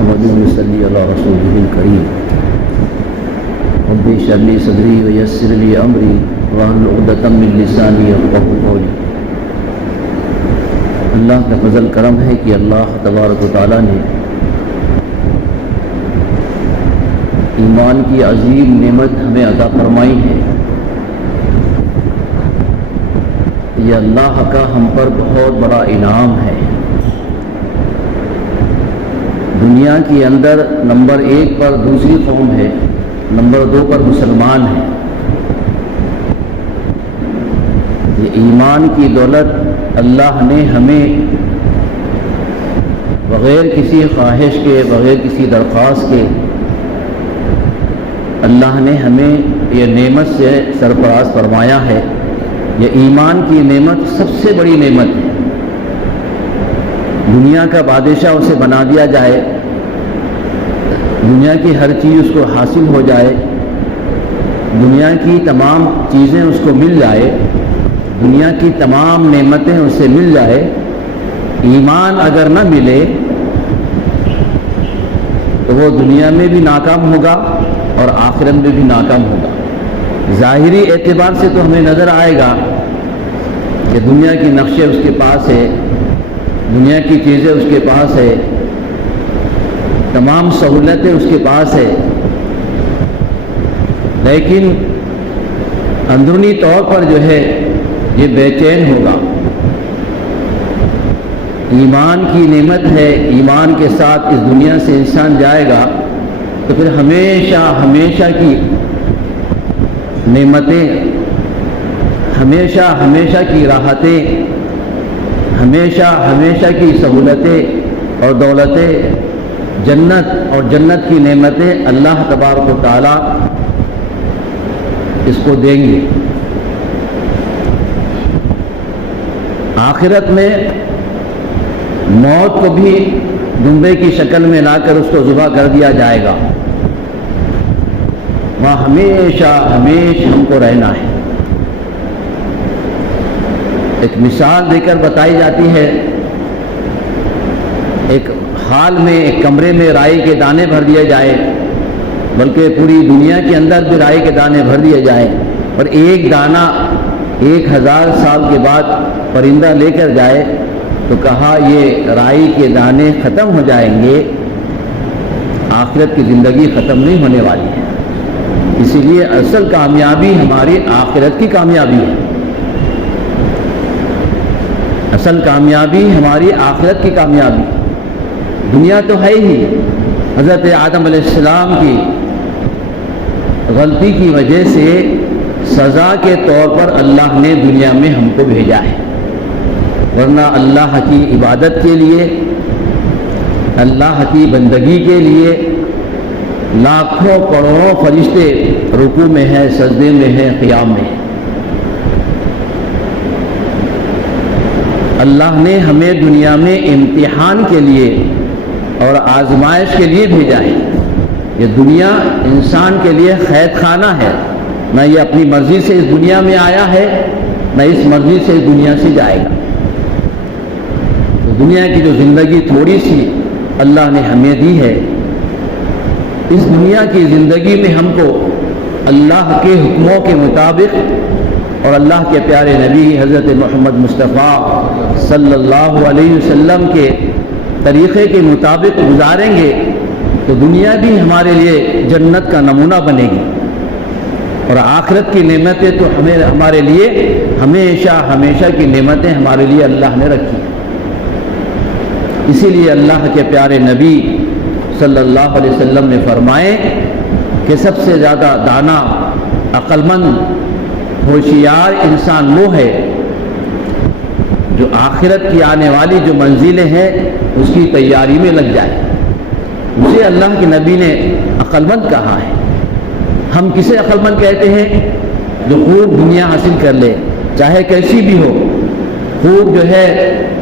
نحمده ونصلي على رسوله الكريم رب اشرح لي صدري ويسر لي امري واحلل عقدة من لساني يفقهوا قولي۔ اللہ کا فضل کرم ہے کہ اللہ تبارک و تعالیٰ نے ایمان کی عظیم نعمت ہمیں عطا فرمائی ہے۔ یہ اللہ کا ہم پر بہت بڑا انعام ہے۔ دنیا کے اندر نمبر 1 پر دوسری قوم ہے، نمبر 2 پر مسلمان ہے۔ یہ ایمان کی دولت اللہ نے ہمیں بغیر کسی خواہش کے، بغیر کسی درخواست کے اللہ نے ہمیں یہ نعمت سے سرفراز فرمایا ہے۔ یہ ایمان کی نعمت سب سے بڑی نعمت ہے۔ دنیا کا بادشاہ اسے بنا دیا جائے، دنیا کی ہر چیز اس کو حاصل ہو جائے، دنیا کی تمام چیزیں اس کو مل جائے، دنیا کی تمام نعمتیں اسے مل جائے، ایمان اگر نہ ملے تو وہ دنیا میں بھی ناکام ہوگا اور آخرت میں بھی ناکام ہوگا۔ ظاہری اعتبار سے تو ہمیں نظر آئے گا کہ دنیا کی نقشے اس کے پاس ہے، دنیا کی چیزیں اس کے پاس ہے، تمام سہولتیں اس کے پاس ہے، لیکن اندرونی طور پر جو ہے یہ بے چین ہوگا۔ ایمان کی نعمت ہے، ایمان کے ساتھ اس دنیا سے انسان جائے گا تو پھر ہمیشہ ہمیشہ کی نعمتیں، ہمیشہ ہمیشہ کی راحتیں، ہمیشہ ہمیشہ کی سہولتیں اور دولتیں، جنت اور جنت کی نعمتیں اللہ تبارک و تعالیٰ اس کو دیں گے۔ آخرت میں موت کو بھی دمبے کی شکل میں لا کر اس کو ذبح کر دیا جائے گا، وہاں ہمیشہ ہمیشہ ہم کو رہنا ہے۔ ایک مثال دے کر بتائی جاتی ہے، ایک حال میں ایک کمرے میں رائی کے دانے بھر دیے جائے، بلکہ پوری دنیا کے اندر بھی رائی کے دانے بھر دیے جائیں، اور ایک دانہ 1000 سال کے بعد پرندہ لے کر جائے تو کہا یہ رائی کے دانے ختم ہو جائیں گے، آخرت کی زندگی ختم نہیں ہونے والی ہے۔ اسی لیے اصل کامیابی ہماری آخرت کی کامیابی ہے، اصل کامیابی ہماری آخرت کی کامیابی۔ دنیا تو ہے ہی، حضرت آدم علیہ السلام کی غلطی کی وجہ سے سزا کے طور پر اللہ نے دنیا میں ہم کو بھیجا ہے، ورنہ اللہ کی عبادت کے لیے، اللہ کی بندگی کے لیے لاکھوں کروڑوں فرشتے رکوع میں ہیں، سجدے میں ہیں، قیام میں ہیں۔ اللہ نے ہمیں دنیا میں امتحان کے لیے اور آزمائش کے لیے بھیجا ہے۔ یہ دنیا انسان کے لیے قید خانہ ہے، نہ یہ اپنی مرضی سے اس دنیا میں آیا ہے، نہ اس مرضی سے اس دنیا سے جائے گا۔ تو دنیا کی جو زندگی تھوڑی سی اللہ نے ہمیں دی ہے، اس دنیا کی زندگی میں ہم کو اللہ کے حکموں کے مطابق اور اللہ کے پیارے نبی حضرت محمد مصطفیٰ صلی اللہ علیہ وسلم کے طریقے کے مطابق گزاریں گے تو دنیا بھی ہمارے لیے جنت کا نمونہ بنے گی، اور آخرت کی نعمتیں تو ہمارے لیے ہمیشہ ہمیشہ کی نعمتیں ہمارے لیے اللہ نے رکھی۔ اسی لیے اللہ کے پیارے نبی صلی اللہ علیہ وسلم نے فرمائے کہ سب سے زیادہ دانا، عقل مند، ہوشیار انسان وہ ہے جو آخرت کی آنے والی جو منزلیں ہیں اس کی تیاری میں لگ جائے۔ اسے اللہ کے نبی نے عقل مند کہا ہے۔ ہم کسے عقل مند کہتے ہیں؟ جو خوب دنیا حاصل کر لے، چاہے کیسی بھی ہو، خوب جو ہے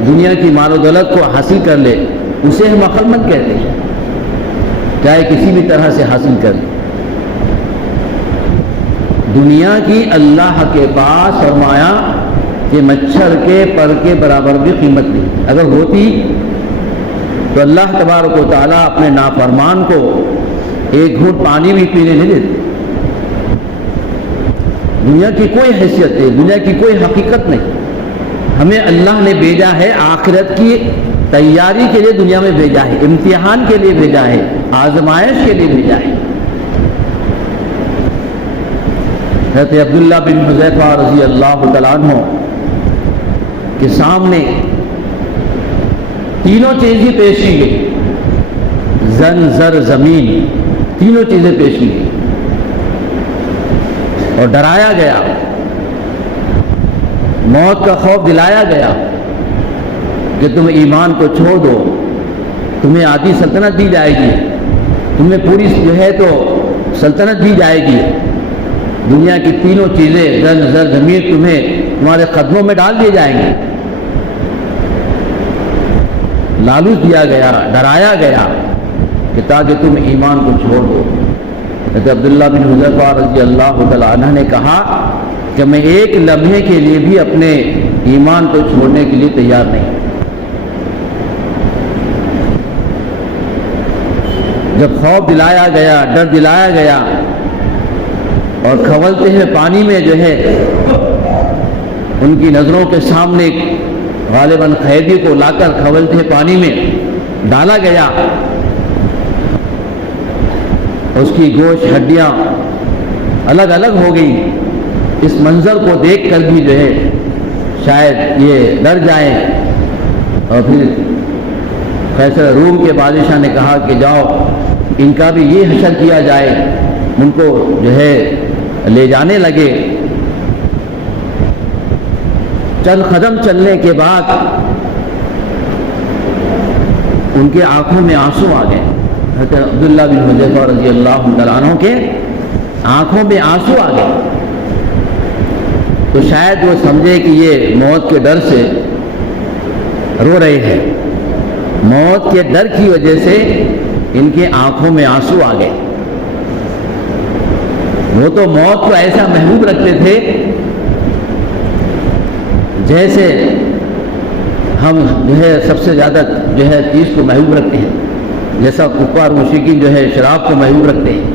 دنیا کی مال و دولت کو حاصل کر لے، اسے ہم عقل مند کہتے ہیں، چاہے کسی بھی طرح سے حاصل کر لے۔ دنیا کی اللہ کے پاس فرمایا کہ مچھر کے پر کے برابر بھی قیمت نہیں، اگر ہوتی تو اللہ تبارک و تعالیٰ اپنے نافرمان کو ایک گھونٹ پانی بھی پینے نہیں دیتے. دنیا کی کوئی حیثیت نہیں, دنیا کی کوئی حقیقت نہیں. ہمیں اللہ نے بھیجا ہے آخرت کی تیاری کے لیے, دنیا میں بھیجا ہے, امتحان کے لیے بھیجا ہے, آزمائش کے لیے بھیجا ہے. حضرت عبداللہ بن حذیفہ رضی اللہ تعالیٰ عنہ کے سامنے تینوں چیزیں پیش کی گئی, زن, زر, زمین, تینوں چیزیں پیش کی گئی اور ڈرایا گیا, موت کا خوف دلایا گیا کہ تم ایمان کو چھوڑ دو, تمہیں آدھی سلطنت دی جائے گی, تمہیں پوری جو ہے تو سلطنت دی جائے گی, دنیا کی تینوں چیزیں زن, زر, زمین تمہیں تمہارے قدموں میں ڈال دیے جائیں گے. لالچ دیا گیا, ڈرایا گیا کہ تاکہ تم ایمان کو چھوڑ دو. حضرت عبداللہ بن حذیفہ رضی اللہ تعالیٰ عنہ نے کہا کہ میں ایک لمحے کے لیے بھی اپنے ایمان کو چھوڑنے کے لیے تیار نہیں. جب خوف دلایا گیا, ڈر دلایا گیا اور کھولتے ہوئے پانی میں جو ہے ان کی نظروں کے سامنے غالباً قیدی کو لا کر کھولتے ہوئے پانی میں ڈالا گیا, اس کی گوشت ہڈیاں الگ الگ ہو گئی. اس منظر کو دیکھ کر بھی جو ہے شاید یہ ڈر جائیں. اور پھر قیصر روم کے بادشاہ نے کہا کہ جاؤ ان کا بھی یہ حشر کیا جائے. ان کو جو ہے لے جانے لگے. چند قدم چلنے کے بعد ان کے آنکھوں میں آنسو آ گئے. حضرت عبداللہ بن حذیفہ رضی اللہ تعالیٰ عنہ کے آنکھوں میں آنسو آ گئے. تو شاید وہ سمجھے کہ یہ موت کے ڈر سے رو رہے ہیں, موت کے ڈر کی وجہ سے ان کے آنکھوں میں آنسو آ گئے. وہ تو موت کو ایسا محبوب رکھتے تھے جیسے ہم جو ہے سب سے زیادہ جو ہے چیز کو محبوب رکھتے ہیں, جیسا کفار مشرکین جو ہے شراب کو محبوب رکھتے ہیں,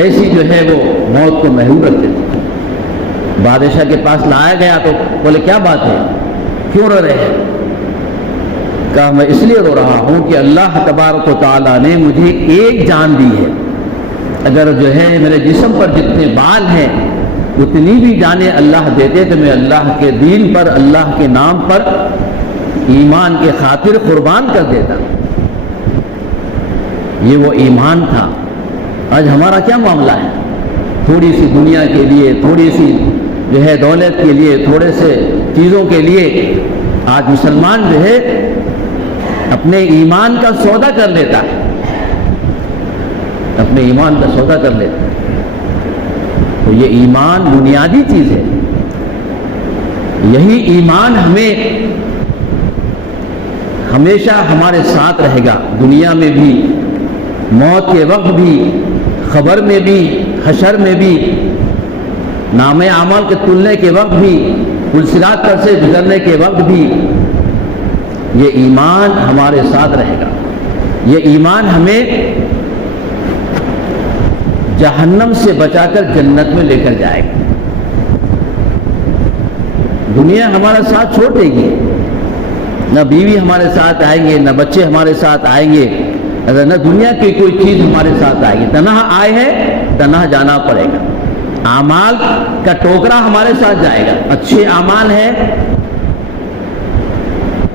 ایسی جو ہے وہ موت کو محبوب رکھتے تھے. بادشاہ کے پاس لایا گیا تو بولے کیا بات ہے, کیوں رو رہے ہیں؟ کہا میں اس لیے رو رہا ہوں کہ اللہ تبارک و تعالیٰ نے مجھے ایک جان دی ہے. اگر جو ہے میرے جسم پر جتنے بال ہیں اتنی بھی جانیں اللہ دیتے تو میں اللہ کے دین پر, اللہ کے نام پر ایمان کے خاطر قربان کر دیتا. یہ وہ ایمان تھا. آج ہمارا کیا معاملہ ہے؟ تھوڑی سی دنیا کے لیے, تھوڑی سی جو ہے دولت کے لیے, تھوڑے سے چیزوں کے لیے آج مسلمان جو ہے اپنے ایمان کا سودا کر لیتا ہے, اپنے ایمان کا سودا کر لیتا ہے. تو یہ ایمان بنیادی چیز ہے. یہی ایمان ہمیں ہمیشہ ہمارے ساتھ رہے گا, دنیا میں بھی, موت کے وقت بھی, خبر میں بھی, حشر میں بھی, نام اعمال کے تلنے کے وقت بھی, پل صراط پر سے گزرنے کے وقت بھی یہ ایمان ہمارے ساتھ رہے گا. یہ ایمان ہمیں جہنم سے بچا کر جنت میں لے کر جائے گا. دنیا ہمارا ساتھ چھوڑ دے گی, نہ بیوی ہمارے ساتھ آئیں گے, نہ بچے ہمارے ساتھ آئیں گے, نہ دنیا کی کوئی چیز ہمارے ساتھ آئے گی. تنہا آئے ہیں تنہا جانا پڑے گا. اعمال کا ٹوکرا ہمارے ساتھ جائے گا. اچھے اعمال ہیں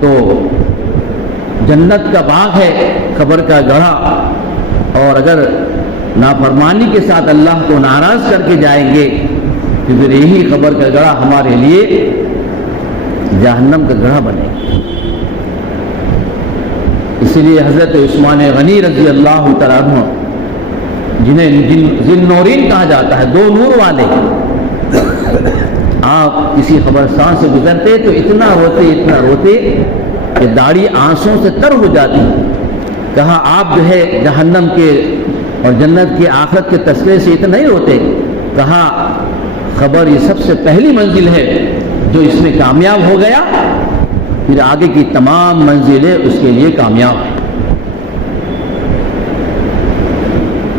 تو جنت کا باغ ہے, قبر کا گڑھا, اور اگر نافرمانی کے ساتھ اللہ کو ناراض کر کے جائیں گے تو پھر یہی قبر کا گڑھا ہمارے لیے جہنم کا گڑھا بنے گا. اسی لیے حضرت عثمان غنی رضی اللہ تعالیٰ عنہ, جنہیں ذی نورین کہا جاتا ہے, 2 نور والے, آپ کسی قبرستان سے گزرتے تو اتنا روتے کہ داڑھی آنسوں سے تر ہو جاتی. کہا آپ جو ہے جہنم کے اور جنت کے آخرت کے تذکرے سے اتنا نہیں روتے. کہا قبر یہ سب سے پہلی منزل ہے, جو اس میں کامیاب ہو گیا پھر آگے کی تمام منزلیں اس کے لیے کامیاب ہیں۔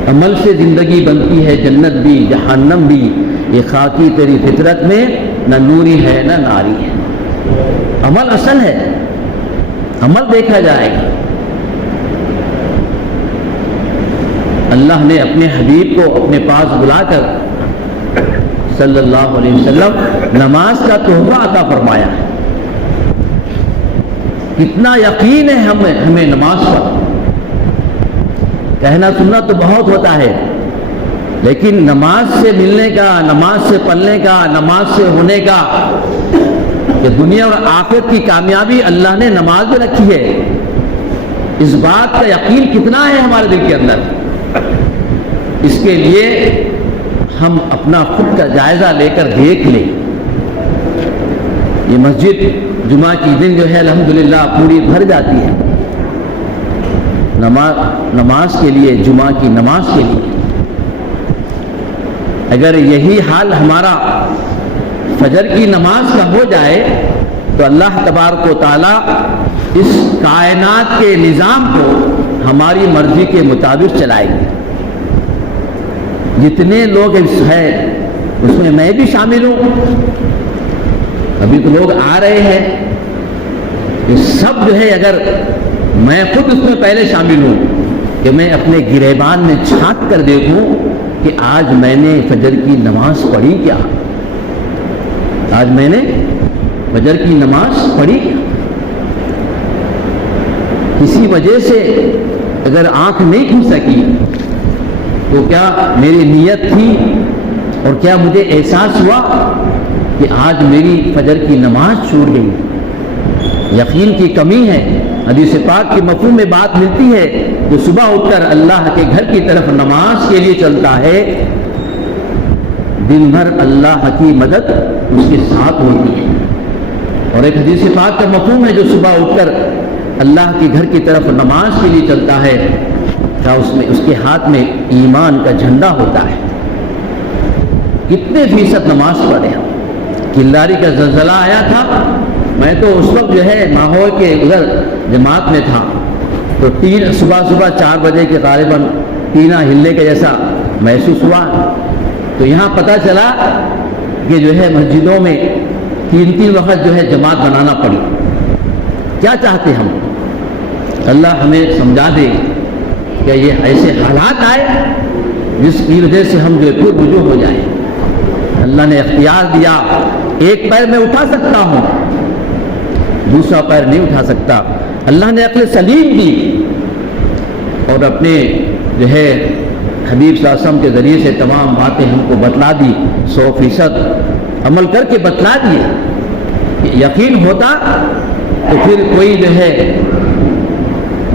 عمل سے زندگی بنتی ہے، جنت بھی جہنم بھی، یہ خاکی تیری فطرت میں نہ نوری ہے نہ ناری ہے۔ عمل اصل ہے، عمل دیکھا جائے گا۔ اللہ نے اپنے حبیب کو اپنے پاس بلا کر صلی اللہ علیہ وسلم نماز کا تحفہ عطا فرمایا ہے۔ کتنا یقین ہے ہمیں نماز پر۔ کہنا سننا تو بہت ہوتا ہے، لیکن نماز سے ملنے کا، نماز سے پڑھنے کا، نماز سے ہونے کا، کہ دنیا اور آخرت کی کامیابی اللہ نے نماز میں رکھی ہے، اس بات کا یقین کتنا ہے ہمارے دل کے اندر۔ اس کے لیے ہم اپنا خود کا جائزہ لے کر دیکھ لیں۔ یہ مسجد جمعہ کی دن جو ہے الحمدللہ پوری بھر جاتی ہے نماز کے لیے، جمعہ کی نماز کے لیے۔ اگر یہی حال ہمارا فجر کی نماز کا ہو جائے تو اللہ تبارک و تعالیٰ اس کائنات کے نظام کو ہماری مرضی کے مطابق چلائے گی۔ جتنے لوگ ہیں اس میں میں بھی شامل ہوں، ابھی تو لوگ آ رہے ہیں، یہ سب جو ہے اگر میں خود اس میں پہلے شامل ہوں کہ میں اپنے گریبان میں جھانک کر دیکھوں کہ آج میں نے فجر کی نماز پڑھی کیا، آج میں نے فجر کی نماز پڑھی کیا۔ کسی وجہ سے اگر آنکھ نہیں کھل سکی تو کیا میری نیت تھی اور کیا مجھے احساس ہوا کہ آج میری فجر کی نماز چھوٹ گئی؟ یقین کی کمی ہے۔ حدیث پاک کی مفہوم میں بات ملتی ہے جو صبح اٹھ کر اللہ کے گھر کی طرف نماز کے لیے چلتا ہے، دن بھر اللہ کی مدد اس کے ساتھ ہوتی ہے۔ اور ایک حدیث پاک کا مفہوم ہے جو صبح اٹھ کر اللہ کے گھر کی طرف نماز کے لیے چلتا ہے، کیا اس کے ہاتھ میں ایمان کا جھنڈا ہوتا ہے۔ کتنے فیصد نماز پڑھے ہم؟ کلاری کا زلزلہ آیا تھا، میں تو اس وقت جو ہے ماحول کے ادھر جماعت میں تھا، تو صبح 4 بجے کے غالباً ٹینا ہلنے کا جیسا محسوس ہوا، تو یہاں پتہ چلا کہ جو ہے مسجدوں میں 3 وقت جو ہے جماعت بنانا پڑی۔ کیا چاہتے ہم؟ اللہ ہمیں سمجھا دے کہ یہ ایسے حالات آئے جس کی وجہ سے ہم جو خود رجوع ہو جائیں۔ اللہ نے اختیار دیا، ایک پیر میں اٹھا سکتا ہوں، دوسرا پیر نہیں اٹھا سکتا۔ اللہ نے عقل سلیم دی اور اپنے جو ہے حبیب صلی اللہ علیہ وسلم کے ذریعے سے تمام باتیں ہم کو بتلا دی، 100% عمل کر کے بتلا دیے۔ یقین ہوتا تو پھر کوئی جو ہے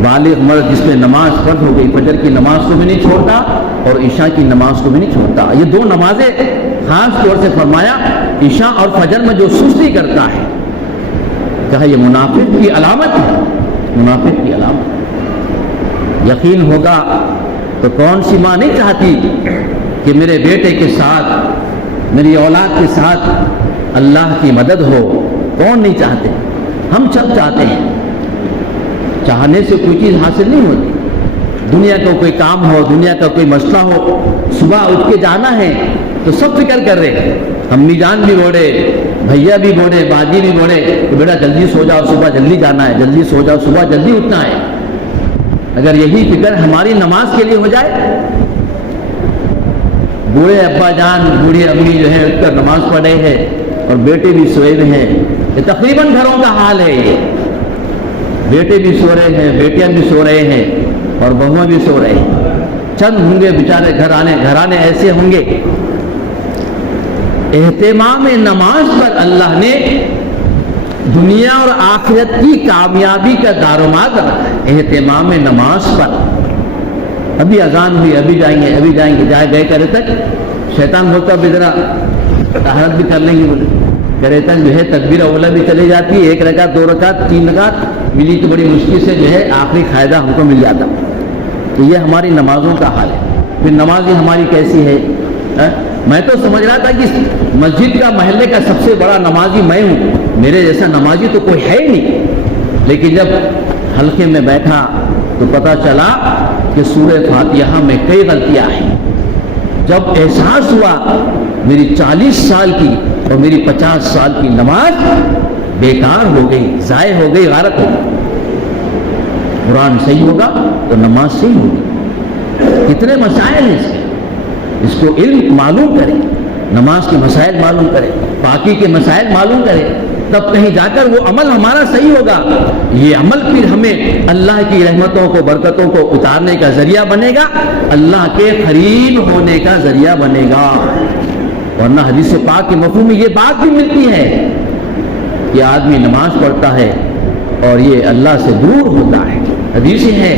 بالغ مرد جس میں نماز فرض ہو گئی، فجر کی نماز کو بھی نہیں چھوڑتا اور عشاء کی نماز کو بھی نہیں چھوڑتا۔ یہ 2 نمازیں خاص طور سے فرمایا، عشاء اور فجر میں جو سستی کرتا ہے، کہا یہ منافق کی علامت ہے، منافق کی علامت۔ یقین ہوگا تو کون سی ماں نہیں چاہتی کہ میرے بیٹے کے ساتھ، میری اولاد کے ساتھ اللہ کی مدد ہو؟ کون نہیں چاہتے؟ ہم سب چاہتے ہیں۔ چاہنے سے کوئی چیز حاصل نہیں ہوتی۔ دنیا کا کوئی کام ہو، دنیا کا کوئی مسئلہ ہو، صبح اٹھ کے جانا ہے تو سب فکر کر رہے ہیں، امی جان بھی بوڑھے، بھیا بھی بوڑھے، باجی بھی بوڑھے کہ بیٹا جلدی سو جاؤ، صبح جلدی جانا ہے، جلدی سو جاؤ، صبح جلدی اٹھنا ہے۔ اگر یہی فکر ہماری نماز کے لیے ہو جائے، بوڑھے ابا جان، بوڑھی امی جو ہے اٹھ کر نماز پڑھ رہے ہیں اور بیٹے بھی سوئے ہوئے ہیں، یہ تقریباً گھروں کا حال ہے۔ یہ بیٹے بھی سو رہے ہیں، بیٹیاں بھی سو رہے ہیں اور بہویں بھی سو رہے ہیں۔ چند ہوں گے بیچارے گھرانے ایسے ہوں گے۔ اہتمام نماز پر اللہ نے دنیا اور آخرت کی کامیابی کا دارومدار رکھا ہے، اہتمام نماز پر۔ ابھی اذان ہوئی، ابھی جائیں گے، جائے گئے کرے تک شیطان بولتا بھی ذرا طہارت بھی کر لیں گے، بولے کرے تک جو ہے تکبیر اولا بھی چلی جاتی ہے، 1 رکعت 2 رکعت 3 رکعت ملی تو بڑی مشکل سے جو ہے آخری فائدہ ہم کو مل جاتا۔ تو یہ ہماری نمازوں کا حال ہے۔ پھر نمازیں ہماری کیسی ہے؟ میں تو سمجھ رہا تھا کہ مسجد کا، محلے کا سب سے بڑا نمازی میں ہوں، میرے جیسا نمازی تو کوئی ہے ہی نہیں. لیکن جب حلقے میں بیٹھا تو پتہ چلا کہ سورہ فاتحہ میں کئی غلطیاں ہیں. جب احساس ہوا میری 40 سال کی اور میری 50 سال کی نماز بیکار ہو گئی, ضائع ہو گئی, غارت ہو گئی. قرآن صحیح ہوگا تو نماز صحیح ہوگی. کتنے مسائل ہیں اس کو علم معلوم کرے, نماز کے مسائل معلوم کرے, باقی کے مسائل معلوم کرے, تب کہیں جا کر وہ عمل ہمارا صحیح ہوگا. یہ عمل پھر ہمیں اللہ کی رحمتوں کو, برکتوں کو اتارنے کا ذریعہ بنے گا, اللہ کے قریب ہونے کا ذریعہ بنے گا. ورنہ حدیث پاک کے مفہوم میں یہ بات بھی ملتی ہے کہ آدمی نماز پڑھتا ہے اور یہ اللہ سے دور ہوتا ہے. حدیث ہے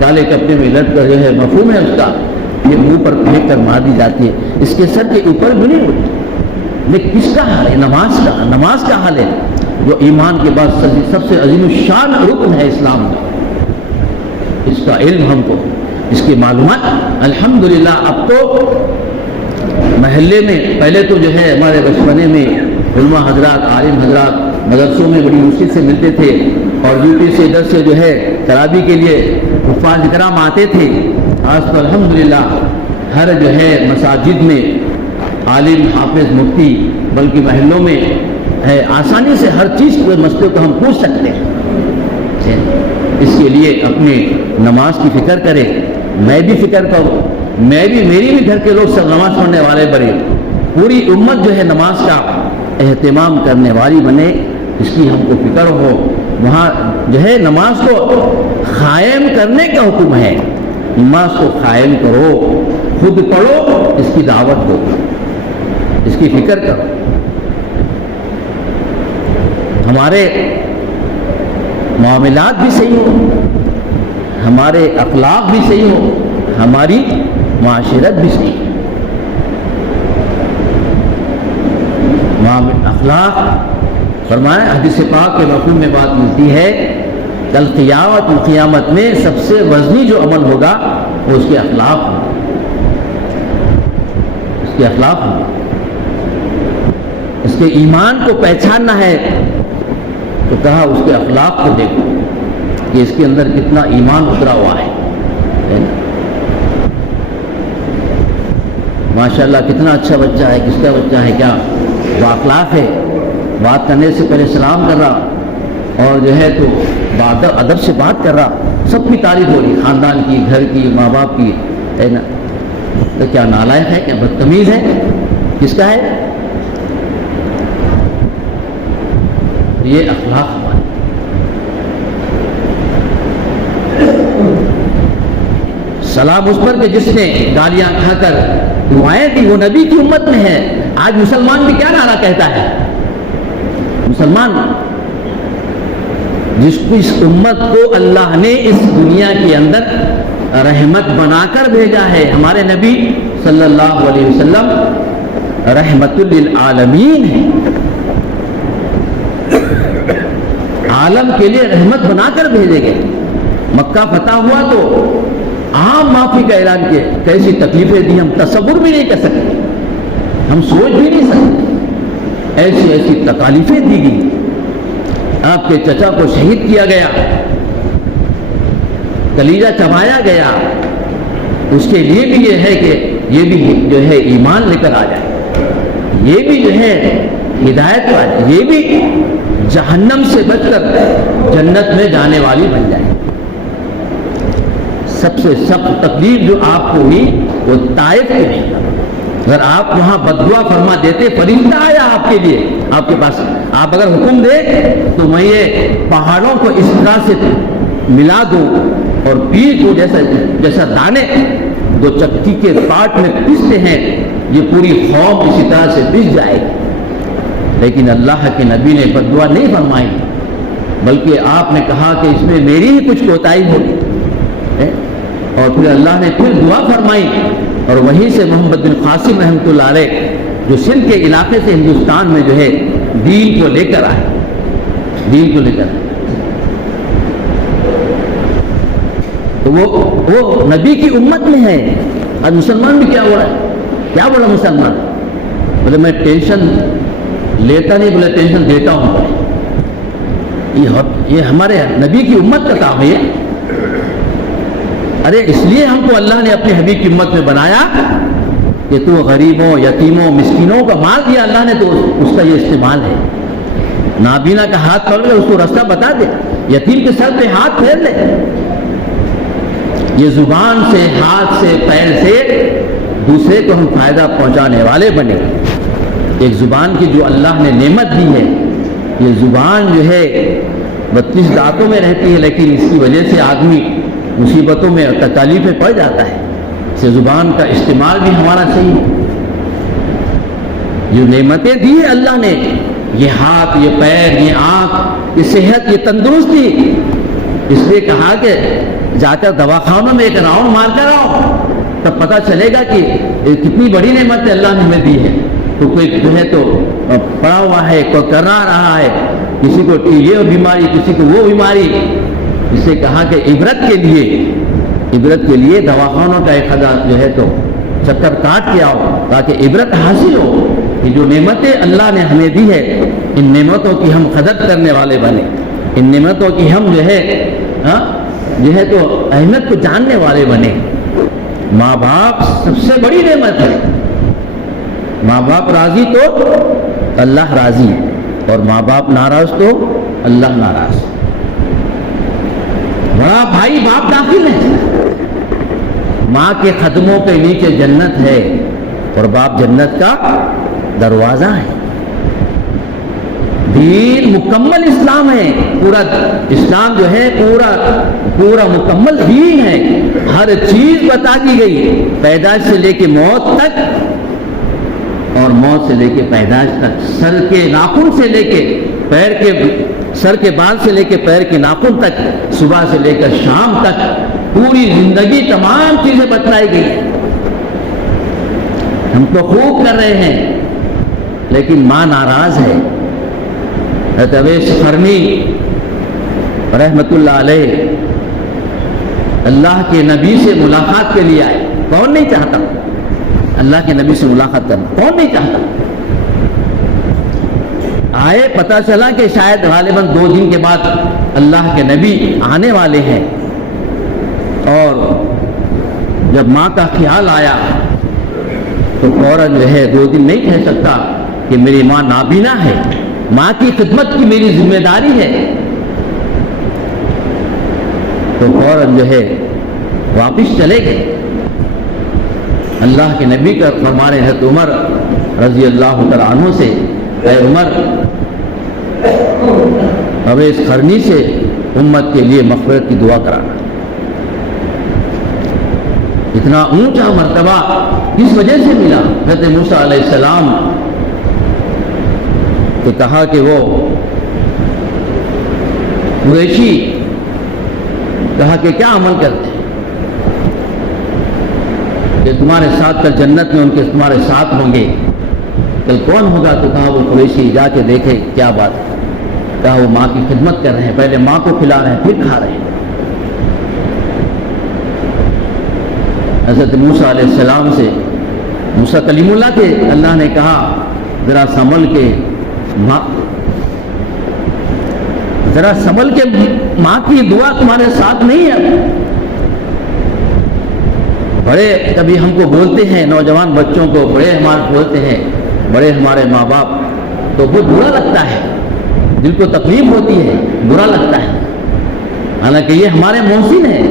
کالے کپڑے میں لٹ کر جو ہے مفہوم ہے اس کا, یہ منہ پر پھینک کر مار دی جاتی ہے, اس کے سر کے اوپر بھی نہیں ہوتی. لیکن کس کا حال ہے؟ نماز کا. نماز کا حال ہے جو ایمان کے بعد سب سے عظیم الشان رکن ہے اسلام کا. اس کا علم ہم کو, اس کی معلومات الحمدللہ. اب تو محلے میں پہلے تو جو ہے ہمارے بچپنے میں علماء حضرات, عالم حضرات مدرسوں میں بڑی مشکل سے ملتے تھے, اور یوپی سے ادھر سے جو ہے ترابی کے لیے حفاظ کرام آتے تھے. آج تو الحمدللہ ہر جو ہے مساجد میں عالم, حافظ, مفتی, بلکہ محلوں میں ہے, آسانی سے ہر چیز کے مسئلے کو ہم پوچھ سکتے ہیں. اس کے لیے اپنے نماز کی فکر کرے, میں بھی فکر کروں, میں بھی, میری بھی گھر کے لوگ سب نماز پڑھنے والے بنے, پوری امت جو ہے نماز کا اہتمام کرنے والی بنے, اس کی ہم کو فکر ہو. وہاں جو ہے نماز کو قائم کرنے کا حکم ہے. نماز کو قائم کرو, خود پڑھو, اس کی دعوت دو, اس کی فکر کرو. ہمارے معاملات بھی صحیح ہو, ہمارے اخلاق بھی صحیح ہو, ہماری معاشرت بھی صحیح ہو. اخلاق فرمایا حدیث پاک کے مفہوم میں بات ملتی ہے, کل قیامت میں سب سے وزنی جو عمل ہوگا وہ اس کے اخلاق ہوں, اس کے اخلاق ہوں. اس کے ایمان کو پہچاننا ہے تو کہا اس کے اخلاق کو دیکھو کہ اس کے اندر کتنا ایمان اترا ہوا ہے. ماشاءاللہ کتنا اچھا بچہ ہے, کس کا بچہ ہے, کیا بااخلاق ہے, بات کرنے سے پہلے سلام کر رہا, اور جو ہے تو ادب سے بات کر رہا. سب کی تعریف ہو رہی, خاندان کی, گھر کی, ماں باپ کی, ہے نا. تو کیا نالائق ہے, کیا بدتمیز ہے, کس کا ہے یہ اخلاق ہمارے. سلام اس پر کہ جس نے گالیاں کھا کر دعائیں دی وہ نبی کی امت میں ہے. آج مسلمان بھی کیا نعرہ کہتا ہے, مسلمان جس کو اس امت کو اللہ نے اس دنیا کے اندر رحمت بنا کر بھیجا ہے. ہمارے نبی صلی اللہ علیہ وسلم رحمت للعالمین ہے, عالم کے لیے رحمت بنا کر بھیجے گئے. مکہ فتح ہوا تو عام معافی کا اعلان کیا, کیسی تکلیفیں دی ہم تصور بھی نہیں کر سکتے, ہم سوچ بھی نہیں سکتے. ایسی ایسی تکالیفیں دی گئی, آپ کے چچا کو شہید کیا گیا, کلیجہ چبایا گیا. اس کے لیے بھی یہ ہے کہ یہ بھی جو ہے ایمان لے کر آ جائے, یہ بھی جو ہے ہدایت پا جائے, یہ بھی جہنم سے بچ کر جنت میں جانے والی بن جائے. سب سے سخت تکلیف جو آپ کو ہوئی وہ طائف کی نہیں. اگر آپ وہاں بددعا فرما دیتے, فرشتہ آیا آپ کے لیے, آپ کے پاس, آپ اگر حکم دے تو میں یہ پہاڑوں کو اس طرح سے ملا دوں اور پیس دوں جیسا دانے دو چکی کے پاٹ میں پیستے ہیں, یہ پوری قوم اسی طرح سے پس جائے. لیکن اللہ کے نبی نے بددعا نہیں فرمائی, بلکہ آپ نے کہا کہ اس میں میری ہی کچھ کوتاہی ہوگی. اور پھر اللہ نے پھر دعا فرمائی, اور وہیں سے محمد بن قاسم رحمۃ اللہ علیہ جو سندھ کے علاقے سے ہندوستان میں جو ہے دین کو لے کر آئے, دین کو لے کر آئے. تو وہ نبی کی امت میں ہے. آج مسلمان بھی کیا ہو رہا ہے, کیا بولا مسلمان, بولے میں ٹینشن لیتا نہیں, بولے ٹینشن دیتا ہوں. یہ ہمارے نبی کی امت کا کام ہے. ارے اس لیے ہم کو اللہ نے اپنے حبیب کی امت میں بنایا کہ تو غریبوں یتیموں مسکینوں کا مال دیا اللہ نے تو اس کا یہ استعمال ہے. نابینا کا ہاتھ پکڑ لے اس کو راستہ بتا دے, یتیم کے سر پہ ہاتھ پھیر لے. یہ زبان سے ہاتھ سے پیر سے دوسرے کو ہم فائدہ پہنچانے والے بنے. ایک زبان کی جو اللہ نے نعمت دی ہے, یہ زبان جو ہے 32 دانتوں میں رہتی ہے لیکن اس کی وجہ سے آدمی مصیبتوں میں تکالیف میں پڑ جاتا ہے. اس زبان کا استعمال بھی ہمارا صحیح ہے. جو نعمتیں دی ہے اللہ نے, یہ ہاتھ, یہ پیر, یہ آنکھ, یہ صحت, یہ تندرستی, اس لیے کہا کہ جا کر دواخانوں میں ایک راؤنڈ مار کر آؤ, تب پتہ چلے گا کہ کتنی بڑی نعمت اللہ نے ہمیں دی ہے. تو کوئی جو ہے تو پڑا ہوا ہے, کوئی کرا رہا ہے, کسی کو یہ بیماری, کسی کو وہ بیماری. اس سے کہا کہ عبرت کے لیے دواخانوں کا ایک ہزار جو ہے تو چکر کاٹ کے آؤ تاکہ عبرت حاصل ہو کہ جو نعمتیں اللہ نے ہمیں دی ہے ان نعمتوں کی ہم قدر کرنے والے بنے, ان نعمتوں کی ہم جو ہے تو اہمیت کو جاننے والے بنے. ماں باپ سب سے بڑی نعمت ہے. ماں باپ راضی تو اللہ راضی, اور ماں باپ ناراض تو اللہ ناراض. بڑا بھائی باپ داخل ہے, ماں کے قدموں کے نیچے جنت ہے اور باپ جنت کا دروازہ ہے. دین مکمل اسلام ہے, پورا اسلام جو ہے پورا مکمل دین ہے. ہر چیز بتا دی گئی, پیدائش سے لے کے موت تک اور موت سے لے کے پیدائش تک, سر کے ناخن سے لے کے پیر کے سر کے بال سے لے کے پیر کے ناخن تک, صبح سے لے کر شام تک پوری زندگی تمام چیزیں بتلائی گئی. ہم تو خوب کر رہے ہیں لیکن ماں ناراض ہے. حضرت اویس قرنی رحمت اللہ علیہ اللہ کے نبی سے ملاقات کے لیے آئے. کون نہیں چاہتا اللہ کے نبی سے ملاقات کرنا, کون نہیں چاہتا. آئے, پتہ چلا کہ شاید غالباً 2 دن کے بعد اللہ کے نبی آنے والے ہیں, اور جب ماں کا خیال آیا تو فوراً جو ہے 2 دن نہیں کہہ سکتا کہ میری ماں نابینا ہے, ماں کی خدمت کی میری ذمہ داری ہے. تو فوراً جو ہے واپس چلے گئے. اللہ کے نبی کا فرمانے حضرت عمر رضی اللہ تعالیٰ عنہ سے, اے عمر اویس قرنی سے امت کے لیے مغفرت کی دعا کرانا. اتنا اونچا مرتبہ کس وجہ سے ملا؟ حضرت موسیٰ علیہ السلام تو کہا کہ وہ قریشی کہا کہ کیا عمل کرتے کہ تمہارے ساتھ کل جنت میں ان کے تمہارے ساتھ ہوں گے, کل کون ہوگا؟ تو کہا وہ قریشی, جا کے دیکھے کیا بات ہے. کہا وہ ماں کی خدمت کر رہے ہیں, پہلے ماں کو کھلا رہے ہیں پھر کھا رہے ہیں. حضرت موسیٰ علیہ السلام سے, موسیٰ کلیم اللہ کے, اللہ نے کہا ذرا سنبھل کے ماں کی دعا تمہارے ساتھ نہیں ہے. بڑے کبھی ہم کو بولتے ہیں, نوجوان بچوں کو بڑے ہمارے بولتے ہیں, بڑے ہمارے ماں باپ, تو وہ برا لگتا ہے, دل کو تکلیف ہوتی ہے, برا لگتا ہے. حالانکہ یہ ہمارے محسن ہیں,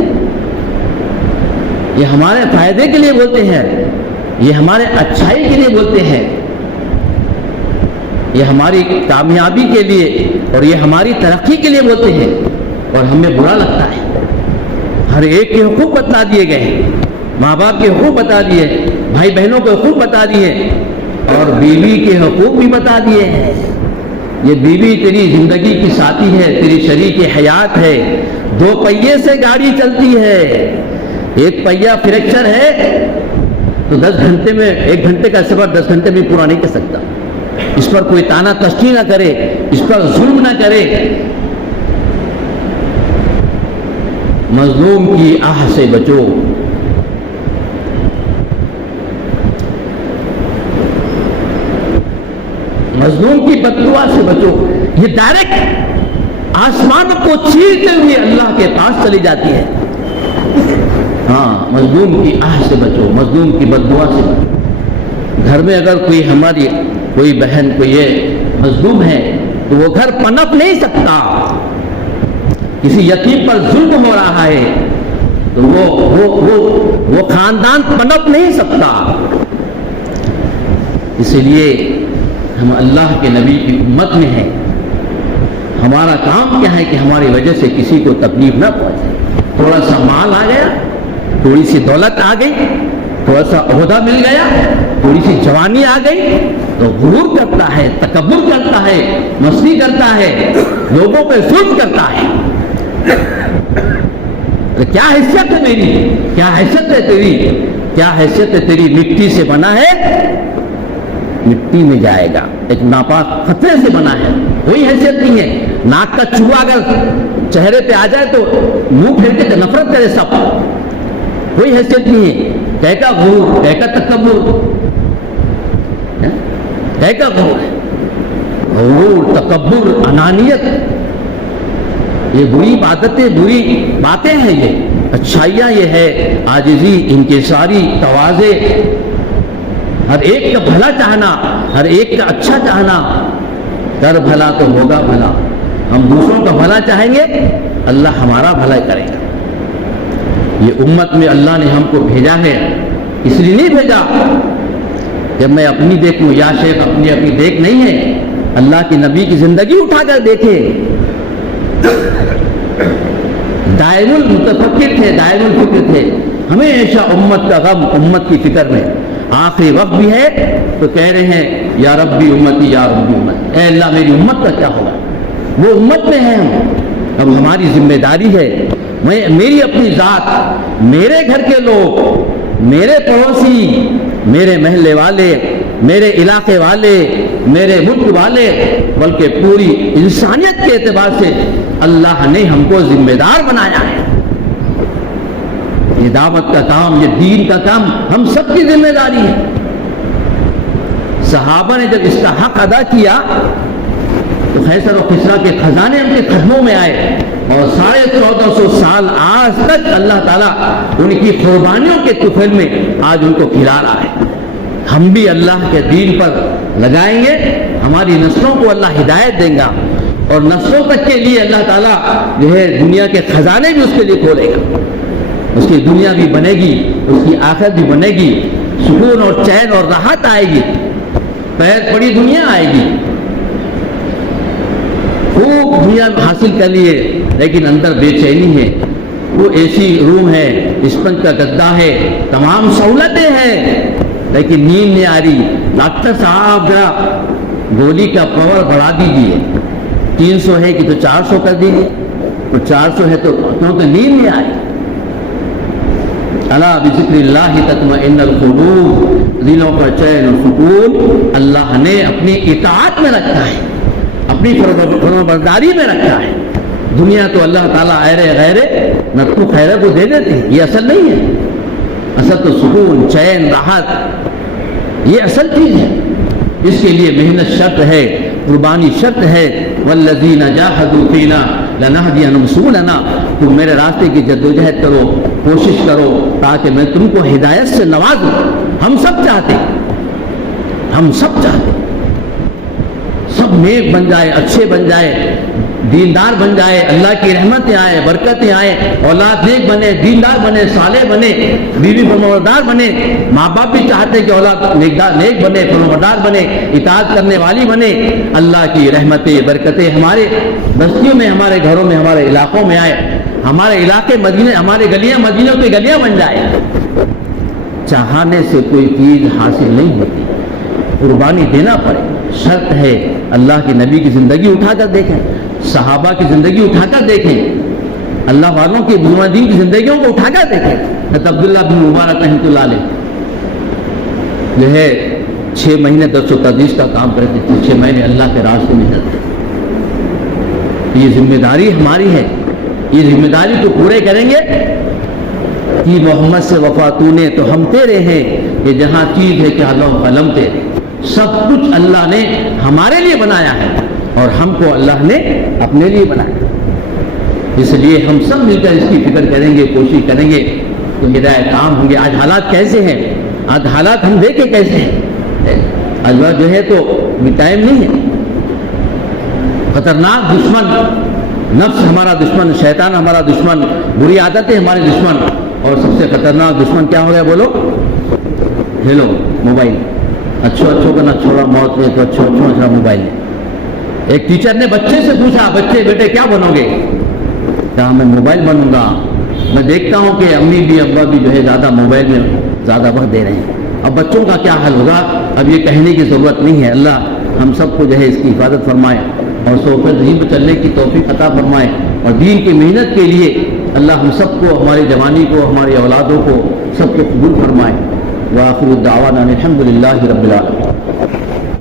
یہ ہمارے فائدے کے لیے بولتے ہیں, یہ ہمارے اچھائی کے لیے بولتے ہیں, یہ ہماری کامیابی کے لیے اور یہ ہماری ترقی کے لیے بولتے ہیں, اور ہمیں برا لگتا ہے. ہر ایک کے حقوق بتا دیے گئے, ماں باپ کے حقوق بتا دیے, بھائی بہنوں کے حقوق بتا دیے, اور بیوی کے حقوق بھی بتا دیے ہیں. یہ بیوی تیری زندگی کی ساتھی ہے, تیری شریک حیات ہے. 2 پہیے سے گاڑی چلتی ہے, ایک پہیا فریکچر ہے تو 10 گھنٹے میں 1 گھنٹے کا سفر 10 گھنٹے میں پورا نہیں کر سکتا. اس پر کوئی تانا تشنی نہ کرے, اس پر ظلم نہ کرے. مظلوم کی آہ سے بچو, مظلوم کی بددعا سے بچو. یہ ڈائریکٹ آسمانوں کو چیرتے ہوئے اللہ کے پاس چلی جاتی ہے. ہاں، مظلوم کی آہ سے بچو، مظلوم کی بددعا سے بچو. گھر میں اگر کوئی بہن کوئی یہ مظلوم ہے تو وہ گھر پنپ نہیں سکتا. کسی یتیم پر ظلم ہو رہا ہے تو وہ خاندان پنپ نہیں سکتا. اسی لیے ہم اللہ کے نبی کی امت میں ہیں. ہمارا کام کیا ہے کہ ہماری وجہ سے کسی کو تکلیف نہ پہنچے. تھوڑا سا مال آ گیا، تھوڑی سی دولت آ گئی، تھوڑا سا عہدہ مل گیا، تھوڑی سی جوانی آ گئی تو غرور کرتا ہے، تکبر کرتا ہے، مستی کرتا ہے، لوگوں پہ ظلم کرتا ہے. کیا حیثیت ہے میری، کیا حیثیت ہے تیری، کیا حیثیت ہے تیری؟ مٹی سے بنا ہے، مٹی میں جائے گا. ایک ناپاک خطرے سے بنا ہے، کوئی حیثیت نہیں ہے. ناک کا چوہا اگر چہرے پہ آ جائے تو منہ پھیر کے نفرت کرے سب، کوئی حیثیت نہیں ہے. کہے کا غرور، کہے کا تکبر، کہے کا غرور ہے. غرور، تکبر، انانیت، یہ بری عادتیں، بری باتیں ہیں. یہ اچھائیاں یہ ہے عاجزی، انکساری، تواضع، ہر ایک کا بھلا چاہنا، ہر ایک کا اچھا چاہنا. کر بھلا تو ہوگا بھلا. ہم دوسروں کا بھلا چاہیں گے، اللہ ہمارا بھلا کرے گا. یہ امت میں اللہ نے ہم کو بھیجا ہے، اس لیے نہیں بھیجا جب میں اپنی دیکھوں. یا شیخ اپنی دیکھ نہیں ہے، اللہ کی نبی کی زندگی اٹھا کر دیکھے. دائم المتفکر تھے، دائم الفکر تھے، ہمیشہ امت کا غم، امت کی فکر میں. آخری وقت بھی ہے تو کہہ رہے ہیں یا ربی امتی، یا ربی امت، اے اللہ میری امت کا کیا ہوگا. وہ امت میں ہیں ہم. اب ہماری ذمہ داری ہے، میری اپنی ذات، میرے گھر کے لوگ، میرے پڑوسی، میرے محلے والے، میرے علاقے والے، میرے ملک والے، بلکہ پوری انسانیت کے اعتبار سے اللہ نے ہم کو ذمہ دار بنایا ہے. یہ دعوت کا کام، یہ دین کا کام ہم سب کی ذمہ داری ہے. صحابہ نے جب اس کا حق ادا کیا تو خیسر و کسریٰ کے خزانے ان کے قدموں میں آئے، اور 1450 سال آج تک اللہ تعالیٰ ان کی قربانیوں کے طفیل میں آج ان کو کھلا رہا ہے. ہم بھی اللہ کے دین پر لگائیں گے، ہماری نسلوں کو اللہ ہدایت دیں گا، اور نسلوں تک کے لیے اللہ تعالیٰ جو ہے دنیا کے خزانے بھی اس کے لیے کھولے گا. اس کی دنیا بھی بنے گی، اس کی آخرت بھی بنے گی، سکون اور چین اور راحت آئے گی، پیر پڑی دنیا آئے گی. خوب دنیا حاصل کر لیے لیکن اندر بے چینی ہے. وہ اے سی روم ہے، اسپنج کا گدا ہے، تمام سہولتیں ہیں، لیکن نیند نہیں آ رہی. ڈاکٹر صاحب ذرا گولی کا پاور بڑھا دیجیے، 300 ہے کہ تو 400 کر دیجیے، تو 400 ہے تو نیند نہیں آئی. الا بذکر اللہ تطمئن القلوب، دلوں کا چین و سکون اللہ نے اپنی اطاعت میں رکھا ہے، اپنی فرمانبرداری میں رکھا ہے. دنیا تو اللہ تعالیٰ ایرے غیرے نتو خیرے کو دے دیتے ہیں، یہ اصل نہیں ہے. اصل تو سکون، چین، راحت، یہ اصل چیز ہے. اس کے لیے محنت شرط ہے، قربانی شرط ہے. والذین جاہدوا فینا لنہدینہم سبلنا. تم میرے راستے کی جدوجہد کرو، کوشش کرو تاکہ میں تم کو ہدایت سے نوازوں. ہم سب چاہتے، ہم سب چاہتے سب نیک بن جائے، اچھے بن جائے، دیندار بن جائے، اللہ کی رحمتیں آئے، برکتیں آئے، اولاد نیک بنے، دیندار بنے، صالح بنے، بیوی فرمانبردار بنے. ماں باپ بھی چاہتے کہ اولاد نیک بنے، فرمانبردار بنے، اطاعت کرنے والی بنے. اللہ کی رحمتیں، برکتیں ہمارے بستیوں میں، ہمارے گھروں میں، ہمارے علاقوں میں آئے. ہمارے علاقے مدینے، ہمارے گلیاں مدینوں کی گلیاں بن جائے. چاہنے سے کوئی چیز حاصل نہیں ہوتی، قربانی دینا پڑے. شرط ہے اللہ کے نبی کی زندگی اٹھا کر دیکھیں، صحابہ کی زندگی اٹھا کر دیکھیں، اللہ والوں کے بزرگان کی زندگیوں کو اٹھا کر دیکھیں. حضرت عبداللہ بن مبارک رحمۃ اللہ علیہ جو ہے 6 مہینے درس و تدریس کا کام کرتے تھے، 6 مہینے اللہ کے راستے میں چلتے. یہ ذمہ داری ہماری ہے، یہ ذمہ داری تو پورے کریں گے کہ محمد سے وفا تو نے تو ہم تیرے ہیں. یہ جہاں چیز ہے کہ اللہ قلم تیرے، سب کچھ اللہ نے ہمارے لیے بنایا ہے اور ہم کو اللہ نے اپنے لیے بنایا. اس لیے ہم سب مل کر اس کی فکر کریں گے، کوشش کریں گے تو ہدایت عام ہوں گے۔ آج حالات کیسے ہیں؟ آج حالات ہم دیکھیں کیسے ہیں۔ آج بات جو ہے تو ٹائم نہیں ہے۔ خطرناک دشمن نفس ہمارا دشمن، شیطان ہمارا دشمن، بری عادتیں ہمارے دشمن، اور سب سے خطرناک دشمن کیا ہو گیا بولو؟ Hello mobile. اچھوں کا نہ چھوڑا موت میں تو اچھا موبائل ہے۔ ایک ٹیچر نے بچے سے پوچھا، بچے بیٹے کیا بنو گے؟ کہا میں موبائل بنوں گا۔ میں دیکھتا ہوں کہ امی بھی ابا بھی جو ہے زیادہ موبائل میں زیادہ وقت دے رہے ہیں۔ اب بچوں کا کیا حل ہوگا؟ اب یہ کہنے کی ضرورت نہیں ہے۔ اللہ ہم سب کو جو ہے اس کی حفاظت فرمائے اور سوفر دین پہ چلنے کی توفیق عطا فرمائے، اور دین کی محنت کے لیے اللہ ہم سب کو، ہماری جوانی کو، ہماری اولادوں کو سب کو قبول فرمائے۔ وآخر الدعوانا الحمد للہ رب العالمین۔